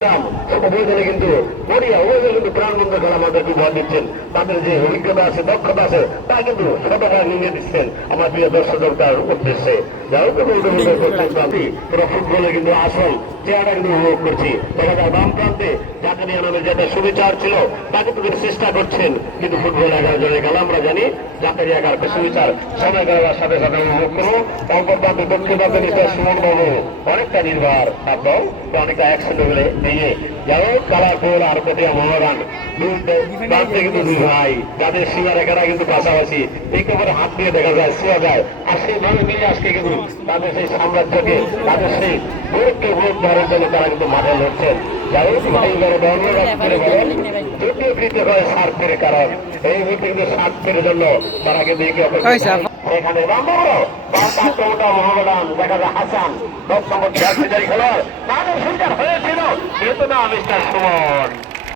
কিন্তু মরিয়া ওভাবে কিন্তু প্রাণবন্ধ খেলা আমাদেরকে উপহার দিচ্ছেন। তাদের যে অভিজ্ঞতা আছে, দক্ষতা আছে, তা কিন্তু শতভাগ নিয়ে দিচ্ছেন আমার প্রিয় দর্শকদের উদ্দেশ্যে। যাই হোক, পুরো ফুটবলে কিন্তু আসল চেহারা কিন্তু উপভোগ করছি। দেখা যায় বাম প্রান্তে যাকে নিয়ে আমাদের যেটা সুবিচার ছিল তা কিন্তু চেষ্টা করছেন, কিন্তু ফুটবল 11 জনের খেলা আমরা জানি জাকের এগার সুবিচার সময় দেওয়ার সাথে সাথে উপভোগ করবো। অল্প প্রান্তে দক্ষিণ প্রান্তে নিতে সুমন বাবু অনেকটা নির্ভর তারপর অনেকটা একসাথে মিলে নিয়ে যাও কালারফুল আর প্রতিয়া মহারান প্রান্তে কিন্তু দুই ভাই যাদের সীমা রেখারা কিন্তু পাশাপাশি একেবারে হাত দিয়ে দেখা যায় ছোঁয়া যায়। আর সেইভাবে মিলে আজকে কিন্তু তাদের সেই সাম্রাজ্যকে তাদের সেই গুরুত্ব ভোট ধরার জন্য তারা কিন্তু মাঠে লড়ছেন। যাই হোক ভাই ধন্যবাদ করে বলেন যদিও বৃদ্ধি হয় স্বার্থের কারণ এই কিন্তু স্বার্থের জন্য তারা কিন্তু এখানে মহামেডান দেখা যায় হাসান 10 নম্বর খেলোয়াড় তাদের সুবিচার হয়েছিল কিন্তু না মিস্টার সুমন।